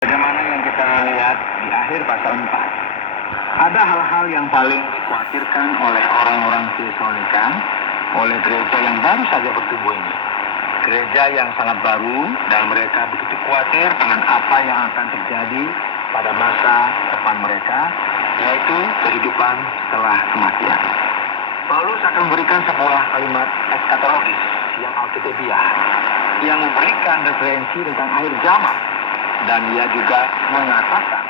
Bagaimana yang kita lihat di akhir pasal 4. Ada hal-hal yang paling dikhawatirkan oleh orang-orang Tesalonika, oleh gereja yang baru saja bertumbuh ini. Gereja yang sangat baru dan mereka begitu khawatir dengan apa yang akan terjadi pada masa depan mereka, yaitu kehidupan setelah kematian. Paulus akan memberikan sebuah kalimat eskatologis yang alkitabiah, yang memberikan referensi tentang akhir zaman. Dan ia juga mengatakan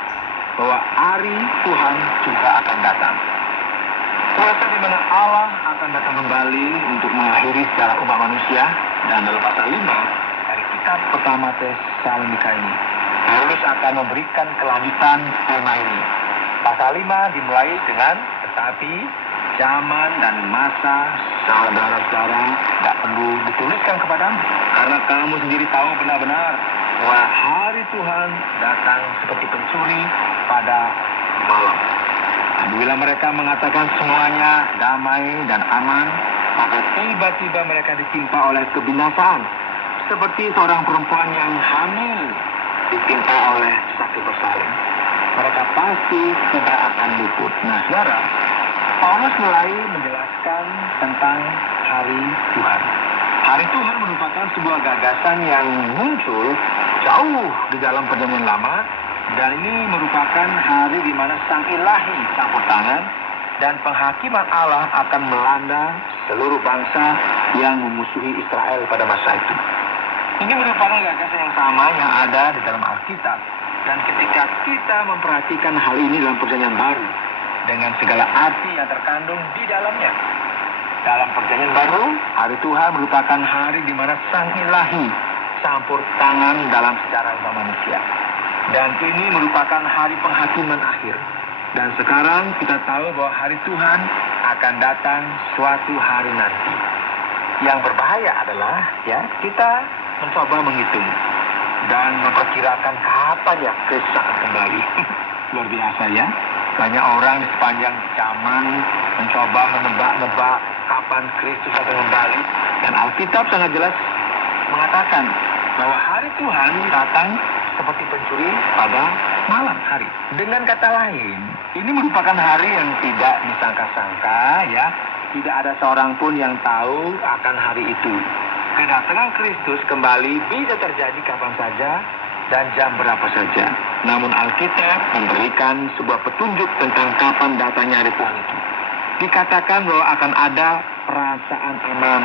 bahwa hari Tuhan juga akan datang. Kuasa di mana Allah akan datang kembali untuk mengakhiri secara umat manusia. Dan dalam pasal 5 dari kitab pertama Tesalonika ini, Paulus akan memberikan kelanjutan tema ini. Pasal 5 dimulai dengan tetapi zaman dan masa saudara-saudara tidak perlu dituliskan kepadamu, karena kamu sendiri tahu benar-benar bahwa hari Tuhan datang seperti pencuri pada malam. Apabila mereka mengatakan semuanya damai dan aman, maka tiba-tiba mereka ditimpa oleh kebinasaan, seperti seorang perempuan yang hamil ditimpa oleh sakit bersalin. Mereka pasti tidak akan luput. Nah, saudara, Paulus mulai menjelaskan tentang hari Tuhan. Hari Tuhan merupakan sebuah gagasan yang muncul jauh di dalam Perjanjian Lama, dan ini merupakan hari di mana Sang Ilahi campur tangan dan penghakiman Allah akan melanda seluruh bangsa yang memusuhi Israel pada masa itu. Ini merupakan gagasan yang sama yang ada di dalam Alkitab, dan ketika kita memperhatikan hal ini dalam Perjanjian Baru dengan segala arti yang terkandung di dalamnya. Dalam Perjanjian Baru, hari Tuhan merupakan hari di mana Sang Ilahi campur tangan dalam sejarah umat manusia. Dan ini merupakan hari penghakiman akhir. Dan sekarang kita tahu bahwa hari Tuhan akan datang suatu hari nanti. Yang berbahaya adalah kita mencoba menghitung dan memperkirakan kapan Kristus akan kembali. Luar biasa ya. Banyak orang di sepanjang zaman mencoba menebak-nebak kapan Kristus akan kembali. Dan Alkitab sangat jelas mengatakan bahwa hari Tuhan datang seperti pencuri pada malam hari. Dengan kata lain, ini merupakan hari yang tidak disangka-sangka ya. Tidak ada seorang pun yang tahu akan hari itu. Kedatangan Kristus kembali bisa terjadi kapan saja dan jam berapa saja. Namun Alkitab memberikan sebuah petunjuk tentang kapan datangnya hari Tuhan itu. Dikatakan bahwa akan ada perasaan aman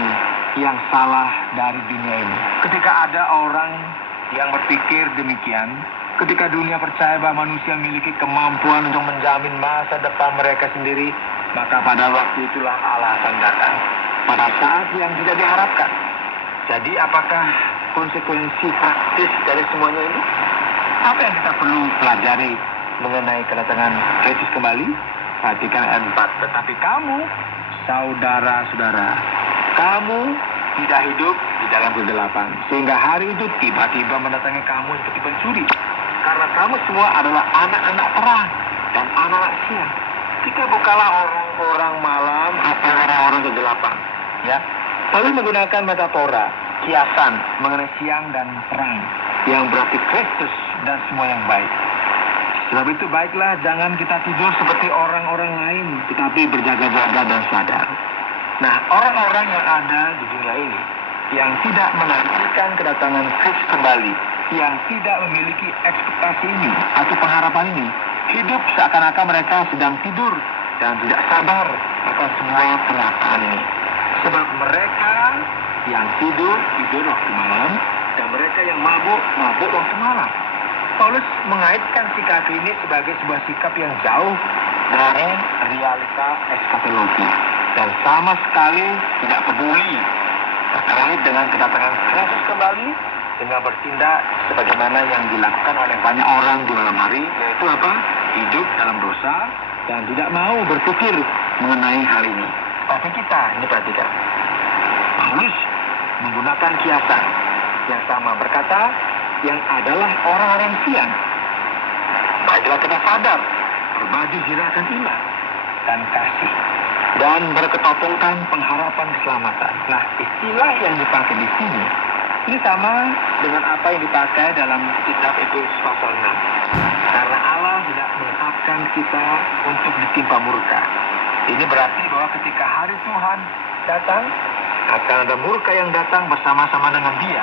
yang salah dari dunia ini. Ketika ada orang yang berpikir demikian, ketika dunia percaya bahwa manusia memiliki kemampuan untuk menjamin masa depan mereka sendiri, maka pada waktu itulah Allah akan datang pada saat yang tidak diharapkan. Jadi apakah konsekuensi praktis dari semuanya ini? Apa yang kita perlu pelajari mengenai kedatangan Kristus kembali? Perhatikan ayat 4. Tetapi kamu, saudara-saudara, kamu tidak hidup di dalam kegelapan, sehingga hari itu tiba-tiba mendatangi kamu seperti pencuri. Karena kamu semua adalah anak-anak terang dan anak-anak siang. Jika bukanlah orang-orang malam atau orang-orang kegelapan. Ya. Lalu menggunakan metafora, kiasan mengenai siang dan terang, yang berarti Kristus dan semua yang baik. Sebab itu baiklah jangan kita tidur seperti orang-orang lain, tetapi berjaga-jaga dan sadar. Nah, orang-orang yang ada di dunia ini, yang tidak menantikan kedatangan Kristus kembali, yang tidak memiliki ekspektasi ini atau pengharapan ini, hidup seakan-akan mereka sedang tidur dan tidak sabar akan semua kenyataan ini. Sebab mereka yang tidur waktu malam, dan mereka yang mabuk waktu malam. Paulus mengaitkan sikap ini sebagai sebuah sikap yang jauh dari realita eskatologi dan sama sekali tidak peduli terkait dengan kedatangan Kristus kembali dengan bertindak sebagaimana yang dilakukan oleh banyak orang di malam hari, yaitu apa? Hidup dalam dosa dan tidak mau berpikir mengenai hal ini. Tapi kita, ini perhatikan, Paulus menggunakan kiasan yang sama, berkata yang adalah orang-orang siang. Baiklah kita sadar, berbaju zirahkan iman dan kasih, dan berketopongkan pengharapan keselamatan. Nah, istilah yang dipakai di sini Ini sama dengan apa yang dipakai dalam kitab Efesus pasal 6. Karena Allah tidak menetapkan kita untuk ditimpa murka. Ini berarti bahwa ketika hari Tuhan datang, akan ada murka yang datang bersama-sama dengan Dia.